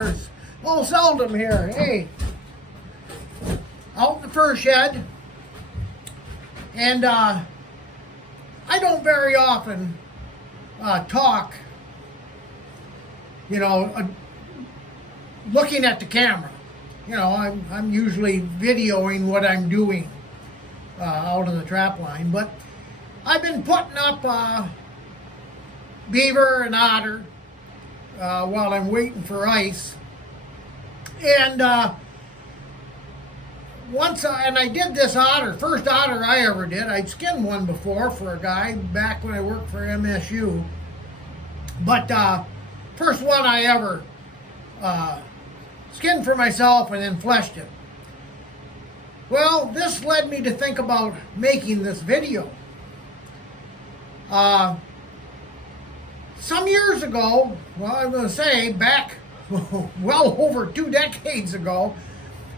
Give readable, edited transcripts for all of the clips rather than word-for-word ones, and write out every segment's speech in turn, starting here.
Oh, seldom here. Hey, out in the fur shed, and I don't very often talk. You know, looking at the camera. You know, I'm usually videoing what I'm doing out on the trap line, but I've been putting up beaver and otter while I'm waiting for ice. And and I did this otter, first otter I ever did. I'd skinned one before for a guy back when I worked for MSU. But first one I ever skinned for myself and then fleshed it. Well, this led me to think about making this video. Some years ago, well, I'm going to say back well over 2 decades ago,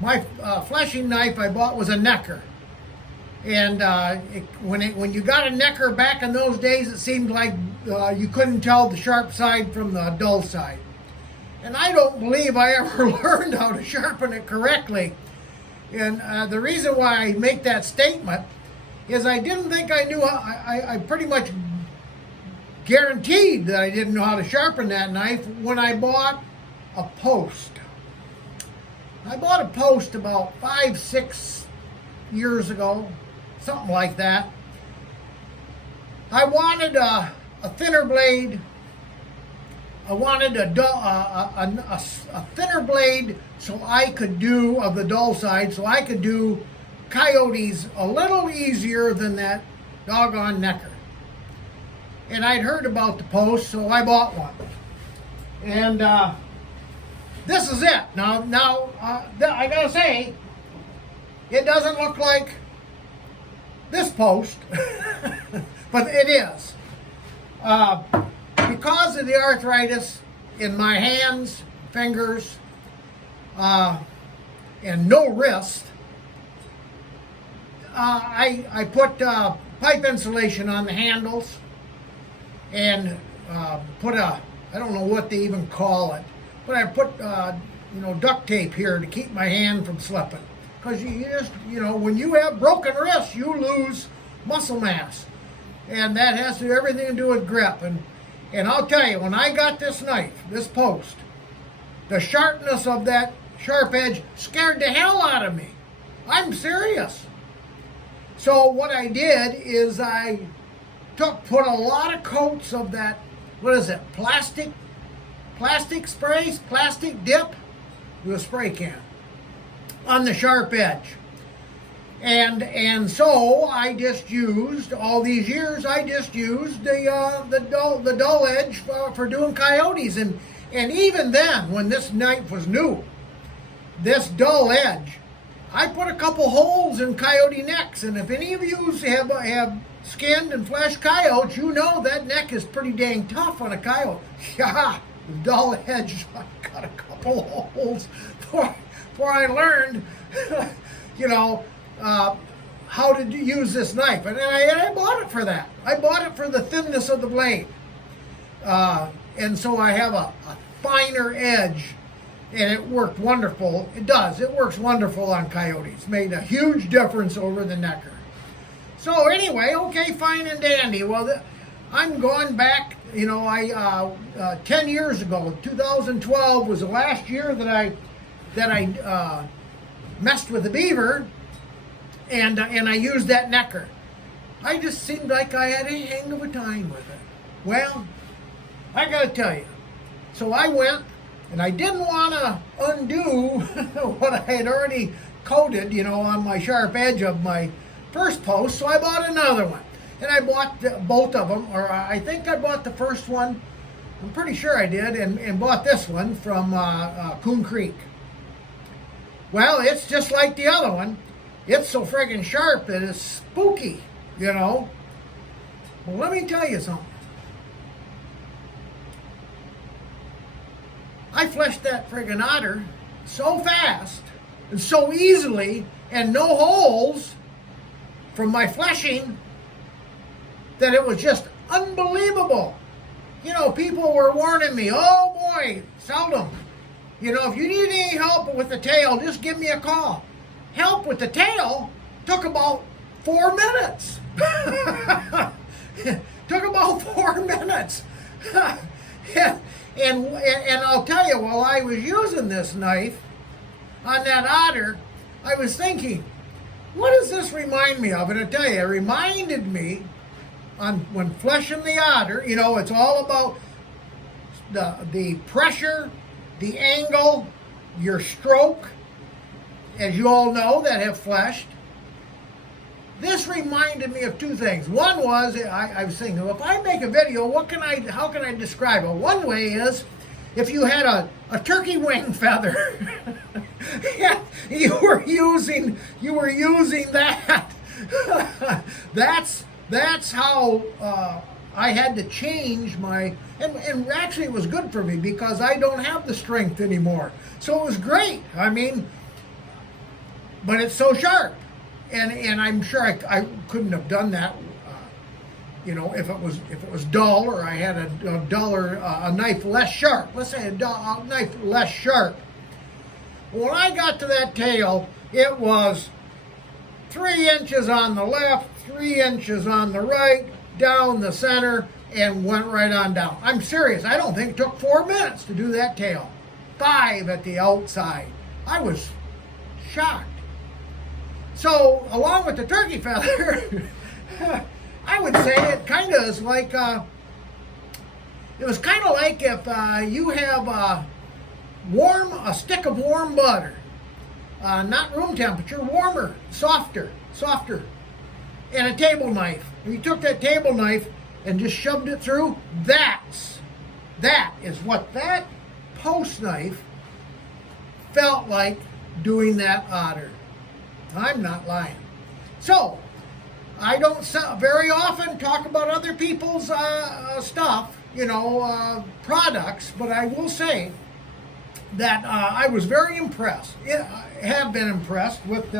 my fleshing knife I bought was a Necker. And when you got a Necker back in those days, it seemed like you couldn't tell the sharp side from the dull side. And I don't believe I ever learned how to sharpen it correctly. And the reason why I make that statement is I didn't think I knew how, I pretty much guaranteed that I didn't know how to sharpen that knife when I bought a post. I bought a post about 5-6 years ago, something like that. I wanted a thinner blade. I wanted a thinner blade so I could do, of the dull side, so I could do coyotes a little easier than that doggone Necker. And I'd heard about the post, so I bought one. And this is it. Now, I gotta say, it doesn't look like this post, but it is. Because of the arthritis in my hands, fingers, and no wrist, I put pipe insulation on the handles and put I don't know what they even call it, but I put duct tape here to keep my hand from slipping. Because you just, when you have broken wrists, you lose muscle mass. And that has to do everything to do with grip. And I'll tell you, when I got this knife, this post, the sharpness of that sharp edge scared the hell out of me. I'm serious. So what I did is I put a lot of coats of that, what is it, plastic sprays, plastic dip, with a spray can on the sharp edge. And so I just used, all these years, I just used the dull edge for doing coyotes. And even then, when this knife was new, this dull edge, I put a couple holes in coyote necks. And if any of you have skinned and fleshed coyotes, you know that neck is pretty dang tough on a coyote. Yeah, the dull edge, I got a couple holes before I learned, how to use this knife. And I bought it for that. I bought it for the thinness of the blade. And so I have a finer edge, and it worked wonderful. It does. It works wonderful on coyotes. Made a huge difference over the Necker. So anyway, okay, fine and dandy. Well, I'm going back, 10 years ago. 2012 was the last year that I messed with the beaver, and I used that Necker. I just seemed like I had a hang of a time with it. Well, I gotta tell you. So I went, and I didn't want to undo what I had already coated, on my sharp edge of my first post, so I bought another one. And I bought both of them, or I think I bought the first one, I'm pretty sure I did, and bought this one from Coon Creek. Well, it's just like the other one. It's so friggin' sharp that it's spooky, Well, let me tell you something. I fleshed that friggin' otter so fast and so easily, and no holes from my fleshing, that it was just unbelievable. People were warning me, oh boy, seldom, You know, if you need any help with the tail, just give me a call. Help with the tail took about 4 minutes. Took about 4 minutes. and I'll tell you, while I was using this knife on that otter, I was thinking, what does this remind me of? And I tell you, it reminded me when fleshing the otter, you know, it's all about the pressure, the angle, your stroke, as you all know that have fleshed. This reminded me of two things. One was, I was thinking, well, if I make a video, how can I describe it? One way is, if you had a turkey wing feather, you were using that. That's how I had to change my, and actually it was good for me because I don't have the strength anymore. So it was great. I mean, but it's so sharp. And I'm sure I couldn't have done that, you know, if it was dull, or I had a duller a knife less sharp. Let's say a knife less sharp. When I got to that tail, it was 3 inches on the left, 3 inches on the right, down the center, and went right on down. I'm serious. I don't think it took 4 minutes to do that tail. 5 at the outside. I was shocked. So, along with the turkey feather, I would say it kind of is like, it was kind of like if you have a stick of warm butter, not room temperature, warmer, softer, and a table knife. If you took that table knife and just shoved it through, that is what that post knife felt like doing that otter. I'm not lying. So, I don't very often talk about other people's stuff, you know, products, but I will say that I was very impressed. I have been impressed with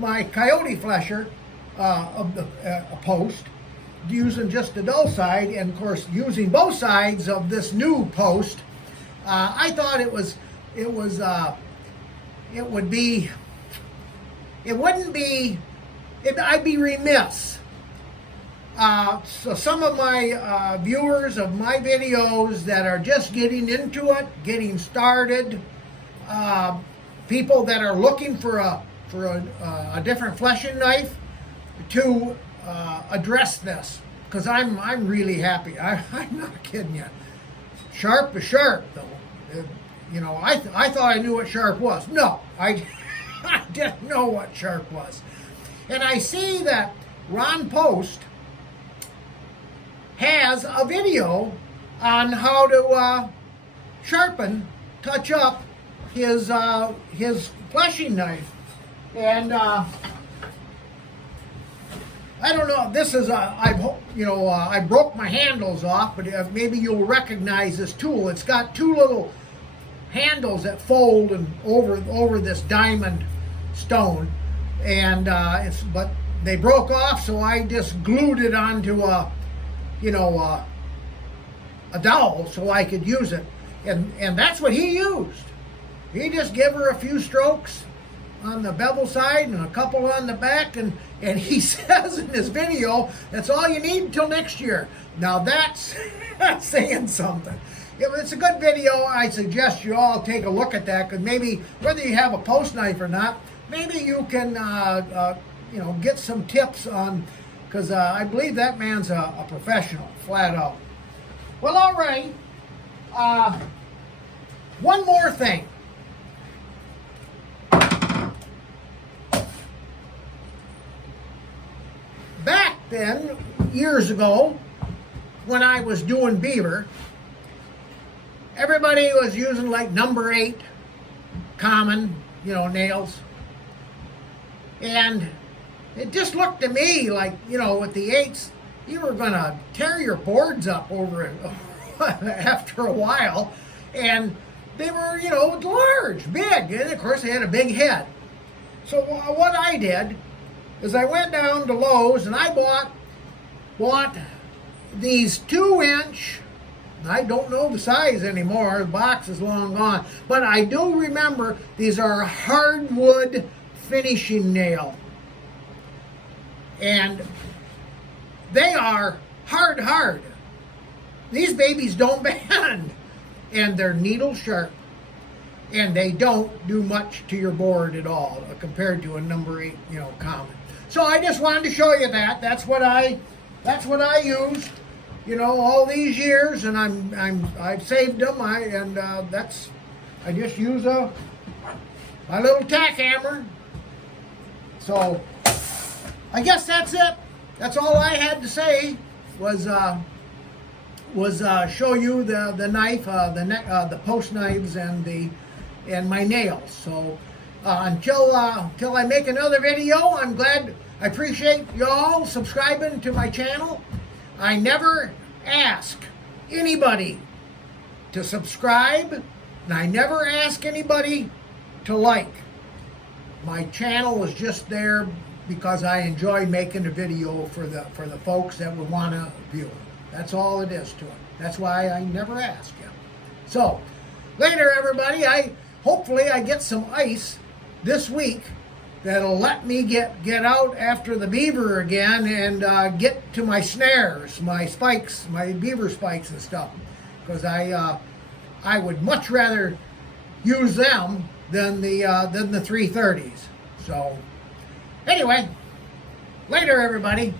my coyote flesher of the post, using just the dull side, and of course using both sides of this new post. I thought it I'd be remiss. So some of my viewers of my videos that are just getting into it, getting started, people that are looking for a different fleshing knife, to address this, because I'm really happy. I'm not kidding you. Sharp is sharp, though. You know, I thought I knew what sharp was. No, I didn't know what sharp was. And I see that Ron Post has a video on how to sharpen, touch up his fleshing knife. And I don't know. This is I broke my handles off, but maybe you'll recognize this tool. It's got two little handles that fold and over this diamond stone, and but they broke off, so I just glued it onto a dowel so I could use it, and that's what he used. He just gave her a few strokes on the bevel side and a couple on the back, and he says in this video, that's all you need until next year. Now that's saying something. Yeah, but it's a good video. I suggest you all take a look at that, because maybe whether you have a post knife or not, maybe you can get some tips on, because I believe that man's a professional, flat out. Well, all right. One more thing. Back then, years ago, when I was doing beaver, everybody was using like number 8 common, nails. And it just looked to me like, with the 8s, you were going to tear your boards up over it after a while. And they were, large, big. And of course, they had a big head. So what I did is I went down to Lowe's and I bought these 2-inch I don't know the size anymore. The box is long gone. But I do remember these are hardwood finishing nail. And they are hard. These babies don't bend. And they're needle sharp. And they don't do much to your board at all compared to a number 8, common. So I just wanted to show you that. That's what I used, all these years, and I've saved them. I just use my little tack hammer. So I guess that's it. That's all I had to say was show you the knife, the post knives, and my nails. So until I make another video, I appreciate y'all subscribing to my channel. I never ask anybody to subscribe, and I never ask anybody to like. My channel is just there because I enjoy making a video for the folks that would want to view it. That's all it is to it. That's why I never ask you. So later, everybody. Hopefully I get some ice this week that'll let me get out after the beaver again and get to my snares, my spikes, my beaver spikes and stuff. Because I would much rather use them than the 330s. So anyway, later everybody.